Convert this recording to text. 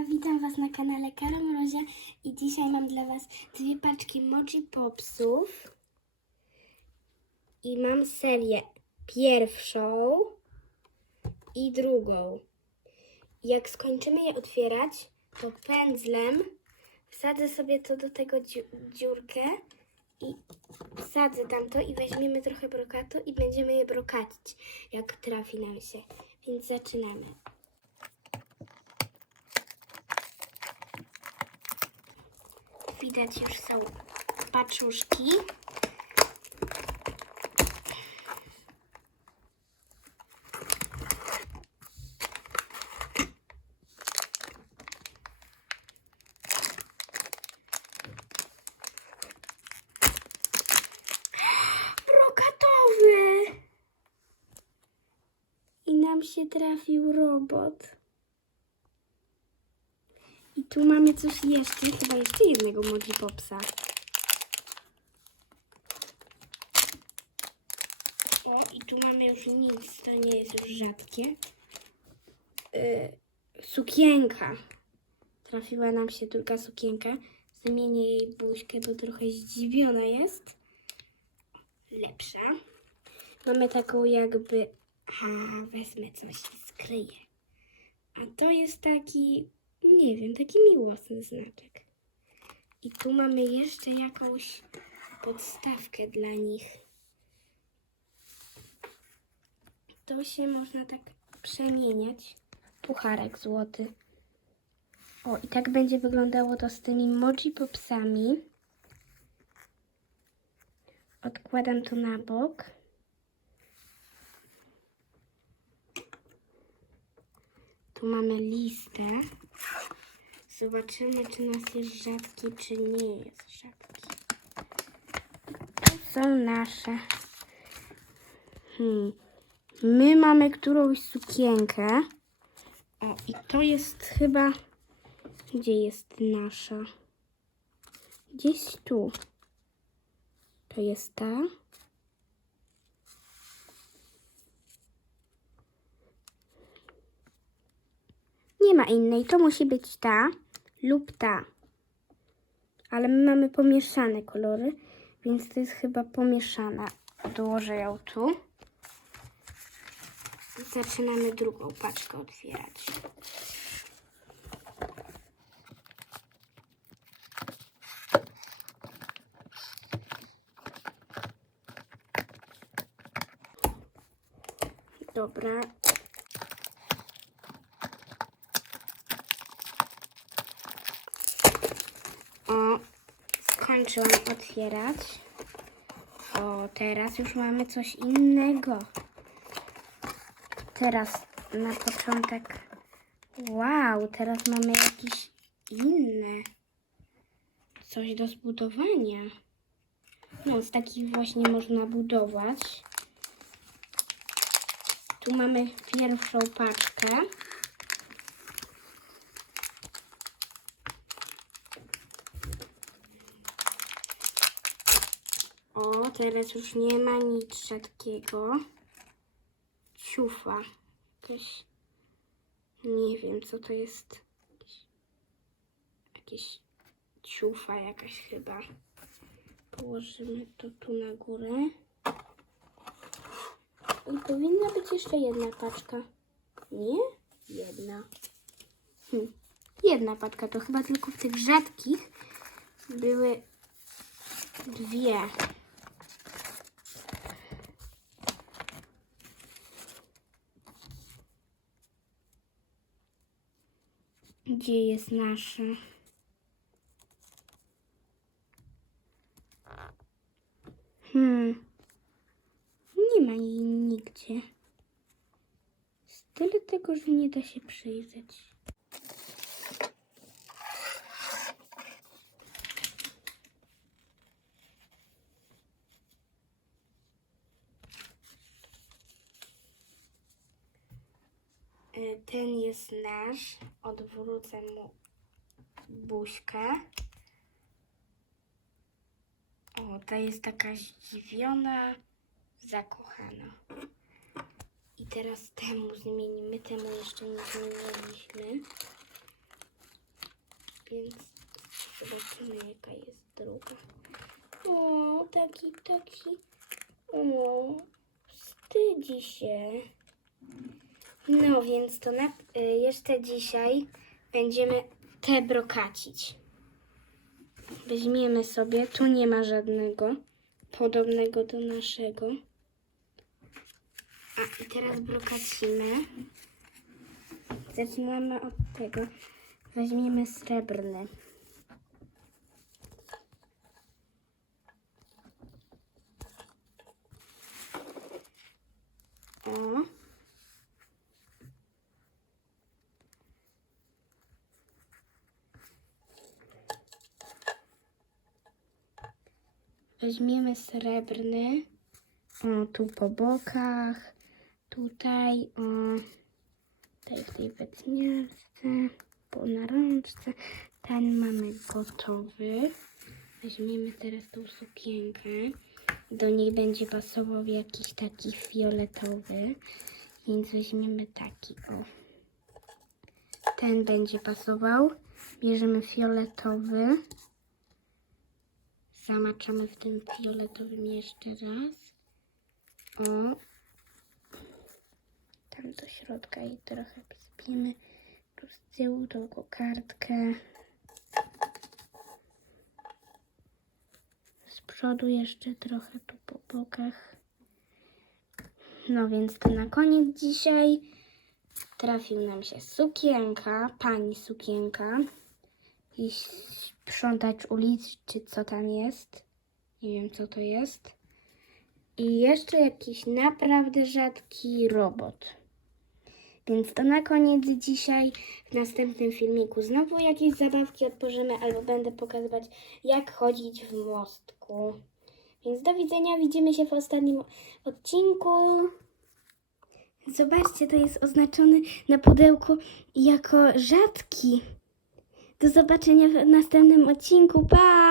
witam Was na kanale Kara Mrozia i dzisiaj mam dla Was dwie paczki Moji Popsów i mam serię pierwszą i drugą. Jak skończymy je otwierać, to pędzlem wsadzę sobie to do tego dziu- dziurkę i wsadzę tamto i weźmiemy trochę brokatu i będziemy je brokacić, jak trafi nam się. Więc zaczynamy. Widać już są paczuszki. Brokatowy! I nam się trafił robot. I tu mamy coś jeszcze, chyba jeszcze jednego Moji Popsa. O, i tu mamy już nic, to nie jest już rzadkie. Yy, sukienka. Trafiła nam się druga sukienka. Zamienię jej buźkę, bo trochę zdziwiona jest. Lepsza. Mamy taką jakby... A, wezmę coś i skryję. A to jest taki, nie wiem, taki miłosny znaczek. I tu mamy jeszcze jakąś podstawkę dla nich. To się można tak przemieniać. Pucharek złoty. O, i tak będzie wyglądało to z tymi moji popsami. Odkładam to na bok. Tu mamy listę. Zobaczymy, czy nas jest rzadki, czy nie jest rzadki. To są nasze. Hmm. My mamy którąś sukienkę. O, i to jest chyba... Gdzie jest nasza? Gdzieś tu. To jest ta. Nie ma innej. To musi być ta lub ta. Ale my mamy pomieszane kolory, więc to jest chyba pomieszana. Dołożę ją tu. Zaczynamy drugą paczkę otwierać. Dobra, O, skończyłam otwierać. O, teraz już mamy coś innego. Teraz na początek. Wow, teraz mamy jakieś inne. Coś do zbudowania. No, z takich właśnie można budować. Tu mamy pierwszą paczkę. O, teraz już nie ma nic rzadkiego. Ciufa. Jakaś... Nie wiem, co to jest. Jakieś, ciufa jakaś chyba. Położymy to tu na górę. I powinna być jeszcze jedna paczka. Nie? Jedna. Hm. Jedna paczka, to chyba tylko w tych rzadkich były dwie. Gdzie jest nasze? Hmm. Nie ma jej nigdzie. Tyle tego, że nie da się przyjrzeć. Ten jest nasz. Odwrócę mu buźkę. O, ta jest taka zdziwiona, zakochana. I teraz temu zmienimy. Temu jeszcze nie zmieniliśmy. więc zobaczymy jaka jest druga. O, taki, taki. O, wstydzi się. No więc to na, y, jeszcze dzisiaj będziemy te brokacić. Weźmiemy sobie, tu nie ma żadnego podobnego do naszego. A i teraz brokacimy. Zaczynamy od tego. Weźmiemy srebrny. O. Weźmiemy srebrny. O, tu po bokach. Tutaj, o. Tutaj w tej wetniarce. Po na rączce. Ten mamy gotowy. Weźmiemy teraz tą sukienkę. Do niej będzie pasował jakiś taki fioletowy. Więc weźmiemy taki, o. Ten będzie pasował. Bierzemy fioletowy. Zamaczamy w tym fioletowym jeszcze raz. O. Tam do środka i trochę przyspiemy. Tu z tyłu tą kokardkę. Z przodu jeszcze trochę tu po bokach. No więc to na koniec dzisiaj trafił nam się sukienka, pani sukienka. Sprzątacz ulic, czy co tam jest. Nie wiem, co to jest. I jeszcze jakiś naprawdę rzadki robot. Więc to na koniec dzisiaj. W następnym filmiku znowu jakieś zabawki otworzymy, albo będę pokazywać, jak chodzić w mostku. Więc do widzenia, widzimy się w ostatnim odcinku. Zobaczcie, to jest oznaczone na pudełku jako rzadki. Do zobaczenia w następnym odcinku. Pa!